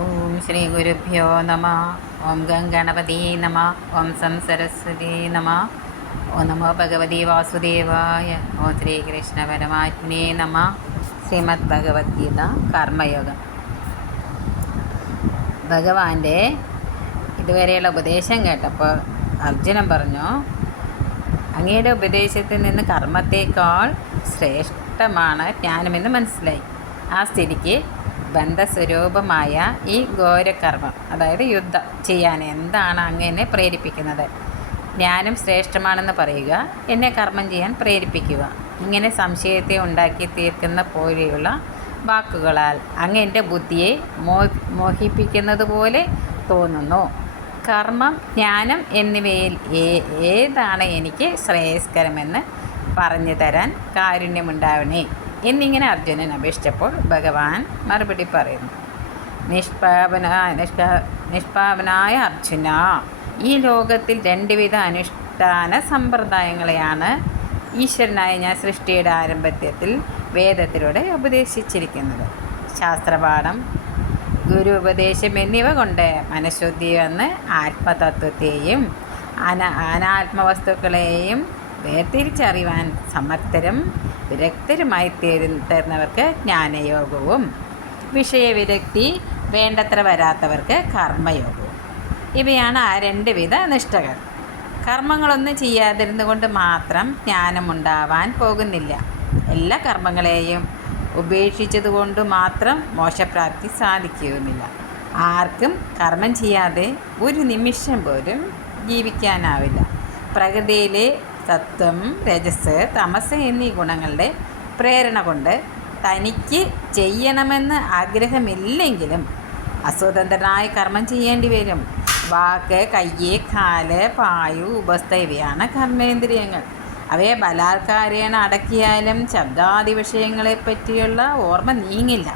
ഓം ശ്രീ ഗുരുഭ്യോ നമ. ഓം ഗംഗണപതി നമ. ഓം സം സരസ്വതി നമ. ഓം നമോ ഭഗവതി വാസുദേവായ. ഓം ശ്രീകൃഷ്ണ പരമാത്മനേ നമ. ശ്രീമദ് ഭഗവത്ഗീത കർമ്മയോഗം. ഭഗവാന്റെ ഇതുവരെയുള്ള ഉപദേശം കേട്ടപ്പോൾ അർജുനൻ പറഞ്ഞു, അങ്ങയുടെ ഉപദേശത്തിൽ നിന്ന് കർമ്മത്തേക്കാൾ ശ്രേഷ്ഠമാണ് ജ്ഞാനമെന്ന് മനസ്സിലായി. ആ സ്ഥിതിക്ക് ബന്ധസ്വരൂപമായ ഈ ഘോരകർമ്മം, അതായത് യുദ്ധം ചെയ്യാൻ എന്താണ് അങ്ങനെ പ്രേരിപ്പിക്കുന്നത്? ജ്ഞാനം ശ്രേഷ്ഠമാണെന്ന് പറയുക, എന്നെ കർമ്മം ചെയ്യാൻ പ്രേരിപ്പിക്കുക. ഇങ്ങനെ സംശയത്തെ ഉണ്ടാക്കി തീർക്കുന്ന പോലെയുള്ള വാക്കുകളാൽ അങ്ങ് എൻ്റെ ബുദ്ധിയെ മോഹിപ്പിക്കുന്നത് പോലെ തോന്നുന്നു. കർമ്മം, ജ്ഞാനം എന്നിവയിൽ ഏതാണ് എനിക്ക് ശ്രേയസ്കരമെന്ന് പറഞ്ഞു തരാൻ കാരുണ്യമുണ്ടാവണേ എന്നിങ്ങനെ അർജുനൻ അപേക്ഷിച്ചപ്പോൾ ഭഗവാൻ മറുപടി പറയുന്നു. നിഷ്പാവനായ അർജുന, ഈ ലോകത്തിൽ രണ്ടുവിധ അനുഷ്ഠാന സമ്പ്രദായങ്ങളെയാണ് ഈശ്വരനായ ഞാൻ സൃഷ്ടിയുടെ ആരംഭത്തിൽ വേദത്തിലൂടെ ഉപദേശിച്ചിരിക്കുന്നത്. ശാസ്ത്രപാഠം, ഗുരു ഉപദേശം എന്നിവ കൊണ്ട് മനഃശുദ്ധി വന്ന് ആത്മതത്വത്തെയും അനാത്മവസ്തുക്കളെയും വേർതിരിച്ചറിയുവാൻ സമർത്ഥരും വിരക്തരുമായി തീർന്നവർക്ക് ജ്ഞാനയോഗവും, വിഷയവിരക്തി വേണ്ടത്ര വരാത്തവർക്ക് കർമ്മയോഗവും. ഇവയാണ് ആ രണ്ടുവിധ നിഷ്ഠകൾ. കർമ്മങ്ങളൊന്നും ചെയ്യാതിരുന്നു കൊണ്ട് മാത്രം ജ്ഞാനമുണ്ടാവാൻ പോകുന്നില്ല. എല്ലാ കർമ്മങ്ങളെയും ഉപേക്ഷിച്ചതുകൊണ്ട് മാത്രം മോക്ഷപ്രാപ്തി സാധിക്കുകയുമില്ല. ആർക്കും കർമ്മം ചെയ്യാതെ ഒരു നിമിഷം പോലും ജീവിക്കാനാവില്ല. പ്രകൃതിയിലെ സത്വം, രജസ്, തമസ് എന്നീ ഗുണങ്ങളുടെ പ്രേരണ കൊണ്ട് തനിക്ക് ചെയ്യണമെന്ന് ആഗ്രഹമില്ലെങ്കിലും അസ്വതന്ത്രനായി കർമ്മം ചെയ്യേണ്ടി വരും. വാക്ക്, കയ്യ്, കാല്, പായു, ഉപസ്ഥ ഇവയാണ് കർമ്മേന്ദ്രിയങ്ങൾ. അവയെ ബലാത്കാരേണ അടക്കിയാലും ശബ്ദാദി വിഷയങ്ങളെപ്പറ്റിയുള്ള ഓർമ്മ നീങ്ങില്ല.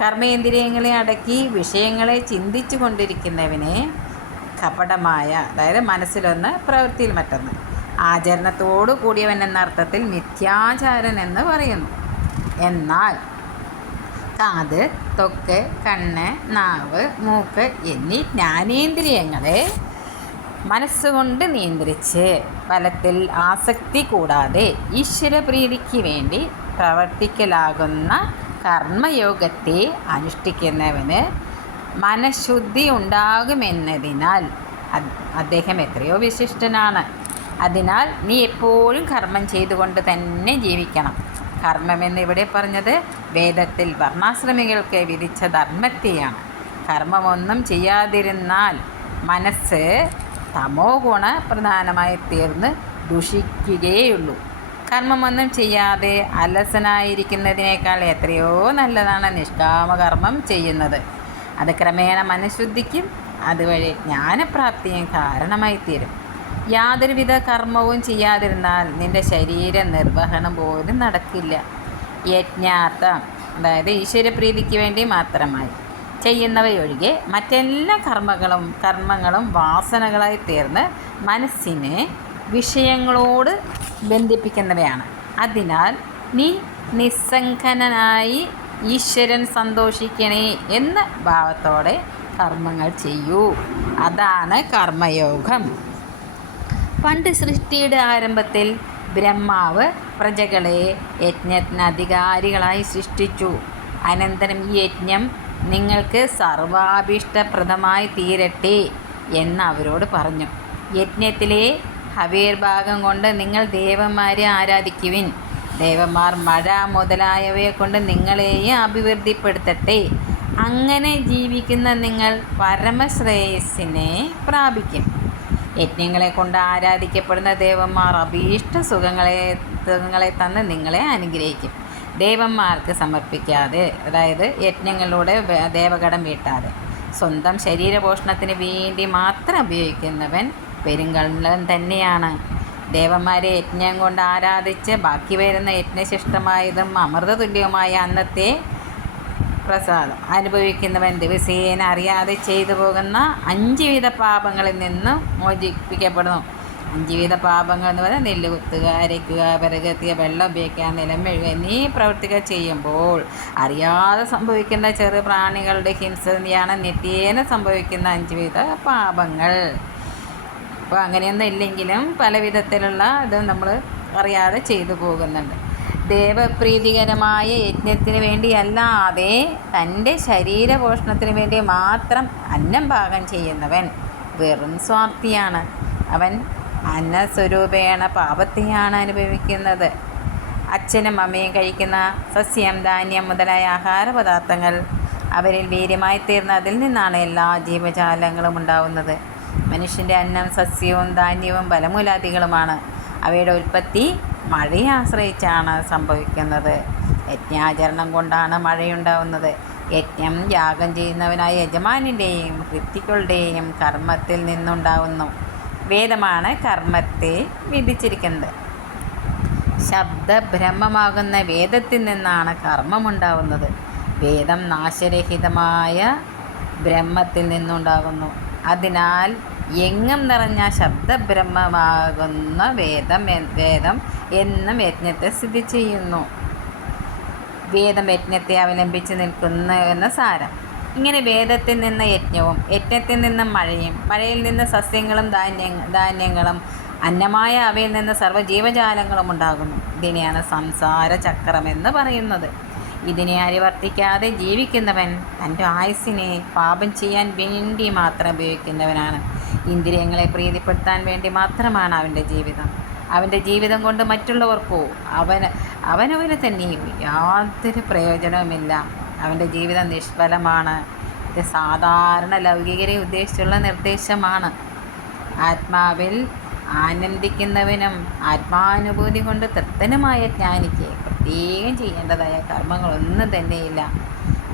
കർമ്മേന്ദ്രിയങ്ങളെ അടക്കി വിഷയങ്ങളെ ചിന്തിച്ചു കൊണ്ടിരിക്കുന്നവനെ കപടമായ, അതായത് മനസ്സിലൊന്ന് പ്രവൃത്തിയിൽ മറ്റൊന്ന്, ആചരണത്തോടു കൂടിയവൻ എന്ന അർത്ഥത്തിൽ മിഥ്യാചാരൻ എന്ന് പറയുന്നു. എന്നാൽ കാത്, ത്വക്ക്, കണ്ണ്, നാവ്, മൂക്ക് എന്നീ ജ്ഞാനേന്ദ്രിയങ്ങളെ മനസ്സുകൊണ്ട് നിയന്ത്രിച്ച് ഫലത്തിൽ ആസക്തി കൂടാതെ ഈശ്വരപ്രീതിക്ക് വേണ്ടി പ്രവർത്തിക്കലാകുന്ന കർമ്മയോഗത്തെ അനുഷ്ഠിക്കുന്നവന് മനഃശുദ്ധി ഉണ്ടാകുമെന്നതിനാൽ അദ്ദേഹം എത്രയോ വിശിഷ്ടനാണ്. അതിനാൽ നീ എപ്പോഴും കർമ്മം ചെയ്തുകൊണ്ട് തന്നെ ജീവിക്കണം. കർമ്മമെന്ന് ഇവിടെ പറഞ്ഞത് വേദത്തിൽ വർണ്ണാശ്രമികൾക്ക് വിധിച്ച ധർമ്മത്തെയാണ്. കർമ്മമൊന്നും ചെയ്യാതിരുന്നാൽ മനസ്സ് തമോ ഗുണ പ്രധാനമായി തീർന്ന് ദുഷിക്കുകയുള്ളൂ. കർമ്മമൊന്നും ചെയ്യാതെ അലസനായിരിക്കുന്നതിനേക്കാൾ എത്രയോ നല്ലതാണ് നിഷ്കാമകർമ്മം ചെയ്യുന്നത്. അത് ക്രമേണ മനഃശുദ്ധിക്കും അതുവഴി ജ്ഞാനപ്രാപ്തിയും കാരണമായി തീരും. യാതൊരുവിധ കർമ്മവും ചെയ്യാതിരുന്നാൽ നിൻ്റെ ശരീര നിർവഹണം പോലും നടക്കില്ല. യജ്ഞാർത്ഥം, അതായത് ഈശ്വരപ്രീതിക്ക് വേണ്ടി മാത്രമായി ചെയ്യുന്നവയൊഴികെ മറ്റെല്ലാ കർമ്മങ്ങളും വാസനകളായി തീർന്ന് മനസ്സിനെ വിഷയങ്ങളോട് ബന്ധിപ്പിക്കുന്നവയാണ്. അതിനാൽ നീ നിസ്സംഗനായി ഈശ്വരൻ സന്തോഷിക്കണേ എന്ന ഭാവത്തോടെ കർമ്മങ്ങൾ ചെയ്യൂ. അതാണ് കർമ്മയോഗം. പണ്ട് സൃഷ്ടിയുടെ ആരംഭത്തിൽ ബ്രഹ്മാവ് പ്രജകളെ യജ്ഞത്തിന് അധികാരികളായി സൃഷ്ടിച്ചു. അനന്തരം ഈ യജ്ഞം നിങ്ങൾക്ക് സർവാഭീഷ്ടപ്രദമായി തീരട്ടെ എന്ന് അവരോട് പറഞ്ഞു. യജ്ഞത്തിലെ ഹവീർഭാഗം കൊണ്ട് നിങ്ങൾ ദേവന്മാരെ ആരാധിക്കുവിൻ. ദേവന്മാർ മഴ മുതലായവയെ കൊണ്ട് നിങ്ങളെയും അഭിവൃദ്ധിപ്പെടുത്തട്ടെ. അങ്ങനെ ജീവിക്കുന്ന നിങ്ങൾ പരമശ്രേയസ്സിനെ പ്രാപിക്കും. യജ്ഞങ്ങളെ കൊണ്ട് ആരാധിക്കപ്പെടുന്ന ദേവന്മാർ അഭീഷ്ട സുഖങ്ങളെ തന്ന് നിങ്ങളെ അനുഗ്രഹിക്കും. ദേവന്മാർക്ക് സമർപ്പിക്കാതെ, അതായത് യജ്ഞങ്ങളിലൂടെ ദേവകടം വീട്ടാതെ സ്വന്തം ശരീരപോഷണത്തിന് വേണ്ടി മാത്രം ഉപയോഗിക്കുന്നവൻ പെരുങ്കള്ളൻ തന്നെയാണ്. ദേവന്മാരെ യജ്ഞം കൊണ്ട് ആരാധിച്ച് ബാക്കി വരുന്ന യജ്ഞശിഷ്ടമായതും അമൃതതുല്യവുമായ അന്നത്തെ പ്രസാദം അനുഭവിക്കുന്നവൻ ദിവസേന അറിയാതെ ചെയ്തു പോകുന്ന 5 വിധ പാപങ്ങളിൽ നിന്നും മോചിപ്പിക്കപ്പെടുന്നു. അഞ്ചുവിധ പാപങ്ങൾ എന്ന് പറഞ്ഞാൽ നെല്ല് കുത്തുക, അരയ്ക്കുക, വിറകെത്തിയ, വെള്ളം ഉപയോഗിക്കുക, നിലം മെഴുകുക എന്നീ പ്രവൃത്തികൾ ചെയ്യുമ്പോൾ അറിയാതെ സംഭവിക്കുന്ന ചെറു പ്രാണികളുടെ ഹിംസയാണ് നിത്യേന സംഭവിക്കുന്ന അഞ്ചുവിധ പാപങ്ങൾ. അപ്പോൾ അങ്ങനെയൊന്നും ഇല്ലെങ്കിലും പല വിധത്തിലുള്ള ഇത് നമ്മൾ അറിയാതെ ചെയ്തു പോകുന്നുണ്ട്. ദേവപ്രീതികരമായ യജ്ഞത്തിന് വേണ്ടിയല്ലാതെ തൻ്റെ ശരീരപോഷണത്തിന് വേണ്ടി മാത്രം അന്നം പാകം ചെയ്യുന്നവൻ വെറും സ്വാർത്ഥിയാണ്. അവൻ അന്നസ്വരൂപേണ പാപത്തെയാണ് അനുഭവിക്കുന്നത്. അച്ഛനും അമ്മയും കഴിക്കുന്ന സസ്യം, ധാന്യം മുതലായ ആഹാര പദാർത്ഥങ്ങൾ അവരിൽ വീര്യമായി തീർന്ന് അതിൽ നിന്നാണ് എല്ലാ ജീവജാലങ്ങളും ഉണ്ടാവുന്നത്. മനുഷ്യൻ്റെ അന്നം സസ്യവും ധാന്യവും ഫലമൂലാദികളുമാണ്. അവയുടെ ഉൽപ്പത്തി മഴയെ ആശ്രയിച്ചാണ് സംഭവിക്കുന്നത്. യജ്ഞാചരണം കൊണ്ടാണ് മഴയുണ്ടാവുന്നത്. യജ്ഞം യാഗം ചെയ്യുന്നവനായ യജമാനിൻ്റെയും ഋത്തികളുടെയും കർമ്മത്തിൽ നിന്നുണ്ടാവുന്നു. വേദമാണ് കർമ്മത്തെ വിധിച്ചിരിക്കുന്നത്. ശബ്ദബ്രഹ്മമാകുന്ന വേദത്തിൽ നിന്നാണ് കർമ്മമുണ്ടാവുന്നത്. വേദം നാശരഹിതമായ ബ്രഹ്മത്തിൽ നിന്നുണ്ടാകുന്നു. അതിനാൽ എങ്ങും നിറഞ്ഞ ശബ്ദബ്രഹ്മമാകുന്ന വേദം എന്നും യജ്ഞത്തെ സ്ഥിതി ചെയ്യുന്നു. വേദം യജ്ഞത്തെ അവലംബിച്ച് നിൽക്കുന്നു എന്ന് സാരം. ഇങ്ങനെ വേദത്തിൽ നിന്ന് യജ്ഞവും, യജ്ഞത്തിൽ നിന്നും മഴയും, മഴയിൽ നിന്ന് സസ്യങ്ങളും ധാന്യങ്ങളും, അന്നമായ അവയിൽ നിന്ന് സർവ്വജീവജാലങ്ങളും ഉണ്ടാകുന്നു. ഇതിനെയാണ് സംസാര ചക്രമെന്ന് പറയുന്നത്. ഇതിനെ അനുവർത്തിക്കാതെ ജീവിക്കുന്നവൻ തൻ്റെ ആയുസ്സിനെ പാപം ചെയ്യാൻ വേണ്ടി മാത്രം ഉപയോഗിക്കുന്നവനാണ്. ഇന്ദ്രിയങ്ങളെ പ്രീതിപ്പെടുത്താൻ വേണ്ടി മാത്രമാണ് അവൻ്റെ ജീവിതം. അവൻ്റെ ജീവിതം കൊണ്ട് മറ്റുള്ളവർക്കോ അവനവന് തന്നെയും യാതൊരു പ്രയോജനവുമില്ല. അവൻ്റെ ജീവിതം നിഷ്ഫലമാണ്. ഇത് സാധാരണ ലൗകികരെ ഉദ്ദേശിച്ചുള്ള നിർദ്ദേശമാണ്. ആത്മാവിൽ ആനന്ദിക്കുന്നവനും ആത്മാനുഭൂതി കൊണ്ട് തൃപ്തനുമായ ജ്ഞാനിക്ക് പ്രത്യേകം ചെയ്യേണ്ടതായ കർമ്മങ്ങളൊന്നും തന്നെയില്ല.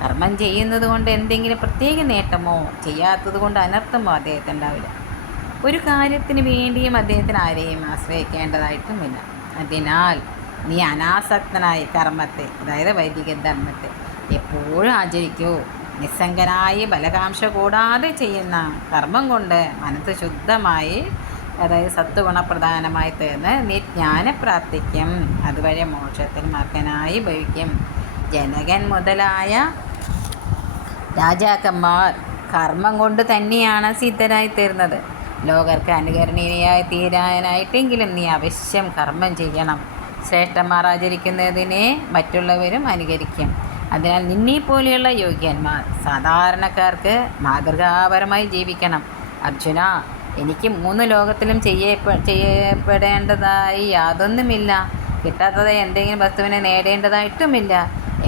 കർമ്മം ചെയ്യുന്നത് കൊണ്ട് എന്തെങ്കിലും പ്രത്യേക നേട്ടമോ ചെയ്യാത്തത് കൊണ്ട് അനർത്ഥമോ അദ്ദേഹത്തിന് ഉണ്ടാവില്ല. ഒരു കാര്യത്തിന് വേണ്ടിയും അദ്ദേഹത്തിന് ആരെയും ആശ്രയിക്കേണ്ടതായിട്ടുമില്ല. അതിനാൽ നീ അനാസക്തനായി കർമ്മത്തെ, അതായത് വൈദിക ധർമ്മത്തെ എപ്പോഴും ആചരിക്കൂ. നിസ്സംഗനായി ബലകാംക്ഷ കൂടാതെ ചെയ്യുന്ന കർമ്മം കൊണ്ട് മനസ്സ് ശുദ്ധമായി, അതായത് സത്വഗുണപ്രധാനമായി തീർന്ന് നീ ജ്ഞാനപ്രാപ്തിക്കും അതുവരെ മോക്ഷത്തിൽ അർഹനായി ഭവിക്കും. ജനകൻ മുതലായ രാജാക്കന്മാർ കർമ്മം കൊണ്ട് തന്നെയാണ് സിദ്ധരായി തീർന്നത്. ലോകർക്ക് അനുകരണീയനായി തീരാനായിട്ടെങ്കിലും നീ അവശ്യം കർമ്മം ചെയ്യണം. ശ്രേഷ്ഠന്മാർ ആചരിക്കുന്നതിനെ മറ്റുള്ളവരും അനുകരിക്കും. അതിനാൽ നിന്നെപ്പോലെയുള്ള യോഗ്യന്മാർ സാധാരണക്കാർക്ക് മാതൃകാപരമായി ജീവിക്കണം. അർജുന, എനിക്ക് 3 ലോകത്തിലും ചെയ്യപ്പെടേണ്ടതായി യാതൊന്നുമില്ല. കിട്ടാത്തതായി എന്തെങ്കിലും വസ്തുവിനെ നേടേണ്ടതായിട്ടുമില്ല.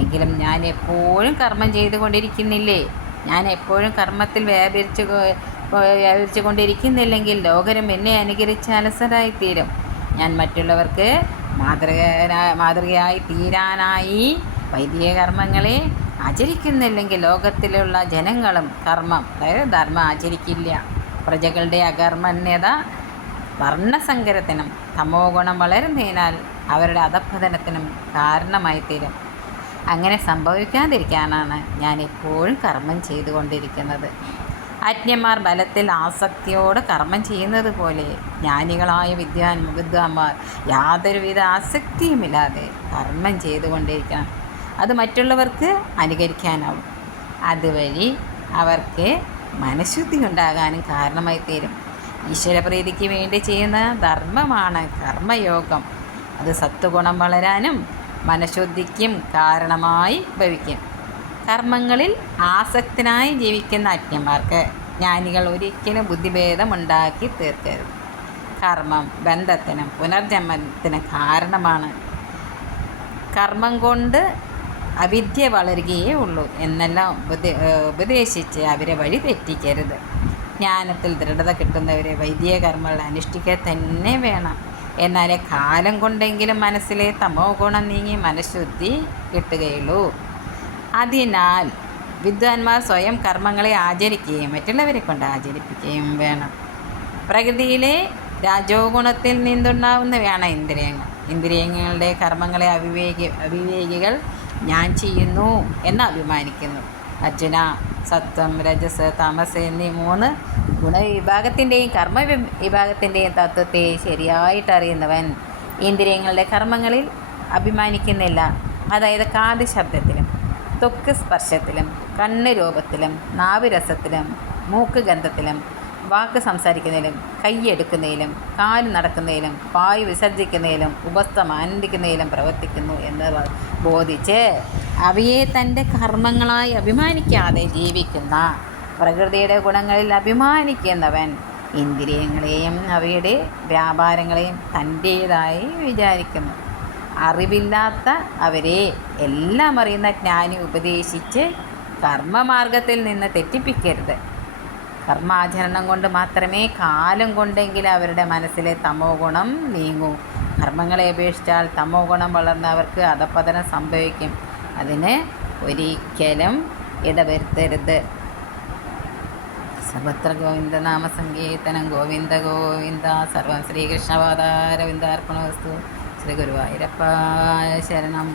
എങ്കിലും ഞാൻ എപ്പോഴും കർമ്മം ചെയ്തുകൊണ്ടിരിക്കുന്നില്ലേ? ഞാൻ എപ്പോഴും കർമ്മത്തിൽ വ്യാപരിച്ചു കൊണ്ടിരിക്കുന്നില്ലെങ്കിൽ ലോകരും എന്നെ അനുകരിച്ച് അലസരായിത്തീരും. ഞാൻ മറ്റുള്ളവർക്ക് മാതൃകയായി തീരാനായി വൈദിക കർമ്മങ്ങളെ ആചരിക്കുന്നില്ലെങ്കിൽ ലോകത്തിലുള്ള ജനങ്ങളും കർമ്മം, അതായത് ധർമ്മം ആചരിക്കില്ല. പ്രജകളുടെ അകർമ്മണ്യത വർണ്ണസങ്കരത്തിനും തമോ ഗുണം വളരുന്നതിനാൽ അവരുടെ അധഃപതനത്തിനും കാരണമായിത്തീരും. അങ്ങനെ സംഭവിക്കാതിരിക്കാനാണ് ഞാൻ എപ്പോഴും കർമ്മം ചെയ്തുകൊണ്ടിരിക്കുന്നത്. അജ്ഞന്മാർ ബലത്തിൽ ആസക്തിയോട് കർമ്മം ചെയ്യുന്നത് പോലെ ജ്ഞാനികളായ വിദ്വാൻമാർ യാതൊരുവിധ ആസക്തിയുമില്ലാതെ കർമ്മം ചെയ്തുകൊണ്ടിരിക്കണം. അത് മറ്റുള്ളവർക്ക് അനുകരിക്കാനാവും. അതുവഴി അവർക്ക് മനഃശുദ്ധി ഉണ്ടാകാനും കാരണമായി തീരും. ഈശ്വരപ്രീതിക്ക് വേണ്ടി ചെയ്യുന്ന ധർമ്മമാണ് കർമ്മയോഗം. അത് സത്വഗുണം വളരാനും മനഃശുദ്ധിക്കും കാരണമായി ഭവിക്കും. കർമ്മങ്ങളിൽ ആസക്തനായി ജീവിക്കുന്ന അജ്ഞന്മാർക്ക് ജ്ഞാനികൾ ഒരിക്കലും ബുദ്ധിഭേദം ഉണ്ടാക്കി തീർക്കരുത്. കർമ്മം ബന്ധത്തിനും പുനർജന്മത്തിനും കാരണമാണ്. കർമ്മം കൊണ്ട് അവിദ്യ വളരുകയേ ഉള്ളൂ എന്നെല്ലാം ഉപദേശിച്ച് അവരെ വഴി തെറ്റിക്കരുത്. ജ്ഞാനത്തിൽ ദൃഢത കിട്ടുന്നവരെ വൈദിക കർമ്മങ്ങൾ അനുഷ്ഠിക്കുക തന്നെ വേണം. എന്നാലേ കാലം കൊണ്ടെങ്കിലും മനസ്സിലെ തമോ ഗുണം നീങ്ങി മനഃശുദ്ധി കിട്ടുകയുള്ളൂ. അതിനാൽ വിദ്വാൻമാർ സ്വയം കർമ്മങ്ങളെ ആചരിക്കുകയും മറ്റുള്ളവരെ കൊണ്ട് ആചരിപ്പിക്കുകയും വേണം. പ്രകൃതിയിലെ രാജോ ഗുണത്തിൽ നിന്നുണ്ടാവുന്നവയാണ് ഇന്ദ്രിയങ്ങൾ. ഇന്ദ്രിയങ്ങളുടെ കർമ്മങ്ങളെ അവിവേകികൾ ഞാൻ ചെയ്യുന്നു എന്ന് അഭിമാനിക്കുന്നു. അർജുന, സത്വം, രജസ്, തമസ് എന്നീ 3 ഗുണവിഭാഗത്തിൻ്റെയും വിഭാഗത്തിൻ്റെയും തത്വത്തെ ശരിയായിട്ട് അറിയുന്നവൻ ഇന്ദ്രിയങ്ങളുടെ കർമ്മങ്ങളിൽ അഭിമാനിക്കുന്നില്ല. അതായത് കാത് ശബ്ദത്തിലും, ത്വക്ക് സ്പർശത്തിലും, കണ്ണ് രൂപത്തിലും, നാവ് രസത്തിലും, മൂക്ക് ഗന്ധത്തിലും, വാക്ക് സംസാരിക്കുന്നതിലും, കൈയെടുക്കുന്നതിലും, കാല് നടക്കുന്നതിലും, പായ് വിസർജിക്കുന്നതിലും, ഉപസ്ഥം ആനന്ദിക്കുന്നതിലും പ്രവർത്തിക്കുന്നു എന്ന് ബോധിച്ച് അവയെ തൻ്റെ കർമ്മങ്ങളായി അഭിമാനിക്കാതെ ജീവിക്കുന്ന പ്രകൃതിയുടെ ഗുണങ്ങളിൽ അഭിമാനിക്കുന്നവൻ ഇന്ദ്രിയങ്ങളെയും അവയുടെ വ്യാപാരങ്ങളെയും തൻ്റേതായി വിചാരിക്കുന്നു. അറിവില്ലാത്ത അവരെ എല്ലാം അറിയുന്ന ജ്ഞാനി ഉപദേശിച്ച് കർമ്മമാർഗത്തിൽ നിന്ന് തെറ്റിപ്പിക്കരുത്. കർമാചരണം കൊണ്ട് മാത്രമേ കാലം കൊണ്ടെങ്കിലും അവരുടെ മനസ്സിലെ തമോ ഗുണം നീങ്ങൂ. കർമ്മങ്ങളെ അപേക്ഷിച്ചാൽ തമോ ഗുണം വളർന്ന് അവർക്ക് അധപതനം സംഭവിക്കും. അതിന് ഒരിക്കലും ഇടവരുത്തരുത്. സർവത്ര ഗോവിന്ദ നാമസങ്കീർത്തനം. ഗോവിന്ദ ഗോവിന്ദ. സർവം ശ്രീകൃഷ്ണപാദാരവിന്ദാർപ്പണമസ്തു. ശ്രീ ഗുരുവായൂരപ്പ ശരണം.